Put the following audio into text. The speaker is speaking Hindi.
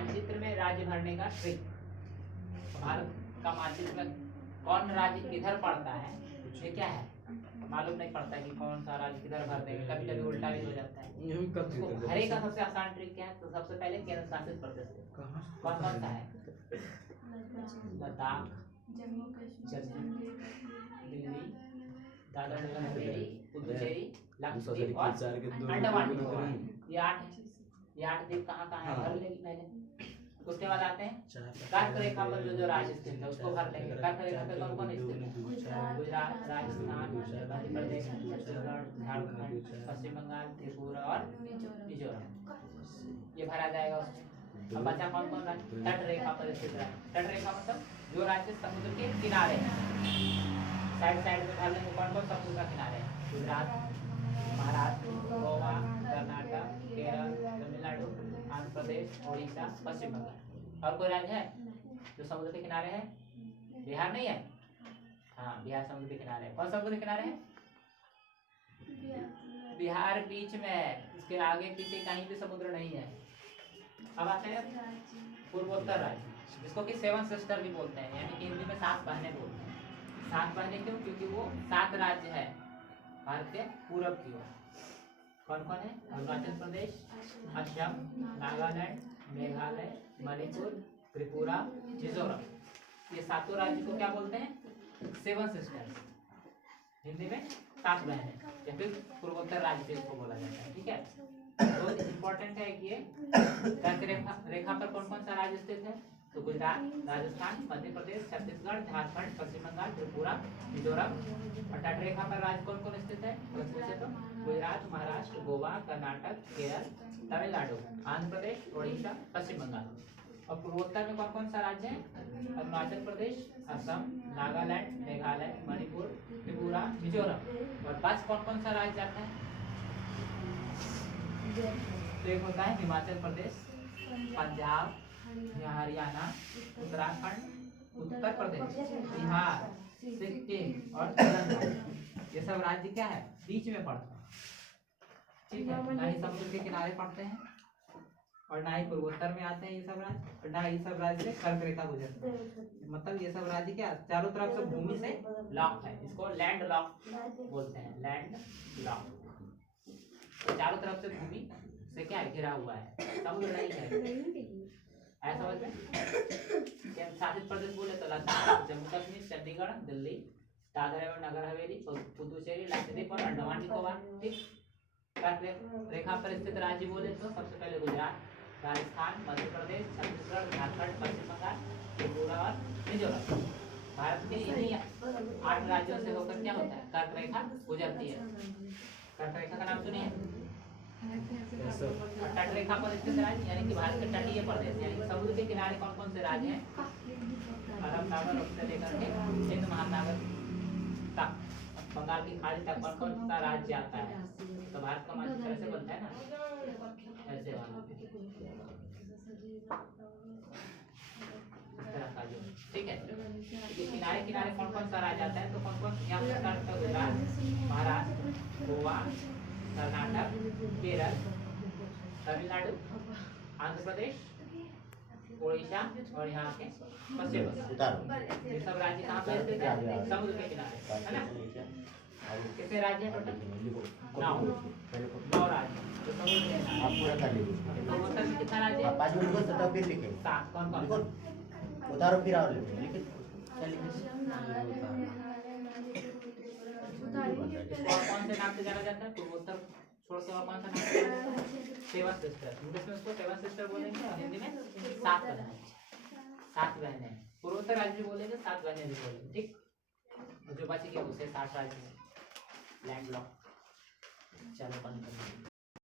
मानचित्र में राज्य भरने का ट्रिक। भारत का मानचित्र में कौन राज्य किधर पड़ता है ये क्या है मालूम नहीं पड़ता कि कौन सा राज्य किधर भर देंगे, कभी कभी उल्टा भी हो जाता है। उसको भरे का सबसे आसान ट्रिक क्या है? तो सबसे पहले केंद्र शासित प्रदेश कौन कौन सा है? लद्दाख, जम्मू दिल्ली, दादरा नगर हवेली, पुडुचेरी, लक्षद्वीप और अंडमान निकोबार। ये आठ द्वीप कहाँ कहाँ है भर लेगी पहले। उसके बाद आते हैं कर्क रेखा पर जो जो राज्य स्थित है उसको भर लेंगे। कर्क रेखा पे कौन कौन स्थित है? गुजरात, राजस्थान, मध्य प्रदेश, छत्तीसगढ़, झारखंड, पश्चिम बंगाल, त्रिपुरा और मिजोरम। ये भरा जाएगा उसमें। अब बचा कौन कौन राज्य? तट रेखा पर स्थित राज्य। तट रेखा मतलब जो राज्य समुद्र के किनारे है, साइड साइड में भर लेंगे। कौन कौन समुद्र का किनारे है? गुजरात, महाराष्ट्र, गोवा, कर्नाटक, केरल, तमिलनाडु, आंध्र प्रदेश, उड़ीसा, पश्चिम बंगाल। और कोई राज्य है जो समुद्र के किनारे है? बिहार नहीं है? हाँ, बिहार समुद्र के किनारे है। कौन समुद्र के किनारे है? बिहार बीच में है, इसके आगे पीछे कहीं भी समुद्र नहीं है। अब आते हैं पूर्वोत्तर राज्य, जिसको कि सेवन सिस्टर भी बोलते हैं, यानी कि हिंदी में सात बहनें बोलते हैं। सात बहनें क्यों? क्योंकि वो 7 राज्य है भारत के पूरब की ओर। कौन कौन है? अरुणाचल प्रदेश, असम, नागालैंड, मेघालय, मणिपुर, त्रिपुरा, मिजोरम। ये सातों राज्य को क्या बोलते हैं? सेवन सिस्टर्स, हिंदी में 7 बहनें, या फिर पूर्वोत्तर राज्य इसको बोला जाता है। ठीक है, तो इम्पोर्टेंट है कि ये कर्क रेखा पर कौन कौन सा राज्य स्थित है? तो गुजरात, राजस्थान, मध्य प्रदेश, छत्तीसगढ़, झारखंड, पश्चिम बंगाल, त्रिपुरा, मिजोरम। और तट रेखा पर राज्य कौन कौन स्थित है? तो गुजरात, महाराष्ट्र, गोवा, कर्नाटक, केरल, तमिलनाडु, आंध्र प्रदेश, उड़ीसा, पश्चिम बंगाल। और पूर्वोत्तर में कौन कौन सा राज्य है? अरुणाचल प्रदेश, असम, नागालैंड, मेघालय, मणिपुर, त्रिपुरा, मिजोरम। और बस कौन कौन सा राज्य आता है? तो एक होता है हिमाचल प्रदेश, पंजाब, हरियाणा, उत्तराखंड, उत्तर प्रदेश, बिहार, सिक्किम और तेलंगाना। ये सब राज्य क्या है? बीच में पड़ता है। ठीक है, ना ही समुद्र के किनारे पड़ते हैं और ना ही पूर्वोत्तर में आते हैं ये सब राज्य, और ना ही सब राज्य से कर्क रेखा गुजरते हैं। मतलब ये सब राज्य क्या चारों तरफ से भूमि से लॉक है, इसको लैंड लॉक बोलते हैं, लैंड लॉक। चारों तरफ से भूमि से क्या घिरा हुआ है, समुद्र नहीं है। ऐसा समझ में? केंद्र शासित प्रदेश बोले तो लद्दाख, जम्मू कश्मीर, चंडीगढ़, दिल्ली, दादरा एवं नगर हवेली, पुडुचेरी, लक्षद्वीप और अंडमान निकोबार। ठीक, कर्क रेखा पर स्थित राज्य बोले तो सबसे पहले गुजरात, राजस्थान, मध्य प्रदेश, छत्तीसगढ़, झारखंड, पश्चिम बंगाल, त्रिपुरा और मिजोरम। भारत के इन्हीं 8 राज्यों से होकर क्या होता है? कर्क रेखा गुजरती है। कर्क रेखा का नाम सुनिए। तट रेखा पर स्थित राज्य यानी कि भारत के तटीय प्रदेश, यानी समुद्र के किनारे कौन कौन से राज्य हैं? अरब सागर से लेकर के हिंद महासागर तक, बंगाल की खाड़ी तक कौन कौन सा राज्य आता है? तो भारत का मानचित्र ऐसे बनता है ना, ऐसे वाला। ठीक है, किनारे किनारे कौन कौन सा राज्य आता है? तो कौन कौन? यहाँ पे स्टार्ट होता है गुजरात, महाराष्ट्र, गोवा, कर्नाटक, केरल, तमिलनाडु, आंध्र प्रदेश, उड़ीसा और यहाँ के पश्चिम बंगाल। ये सब राज्य कहाँ पे स्थित है? समुद्र के किनारे, है ना? कितने राज्य हैं टोटल? 9 राज्य जो समुद्र के किनारे। पूर्वोत्तर में कितना राज्य है? 7। कौन कौन? उतारो फिर और लिखिए। कौन से नाम से जाना जाता है? पूर्वोत्तर छोड़ के और कौन सा नाम? Seven sister. इंग्लिश में उसको सेवन सिस्टर बोलेंगे और हिंदी में 7 बहनें। 7 बहनें। पूर्वोत्तर राज्य भी बोलेंगे, 7 बहनें भी बोलेंगे। ठीक, जो बचेगी उसे 7 राज्य लैंड लॉक। चलो बंद कर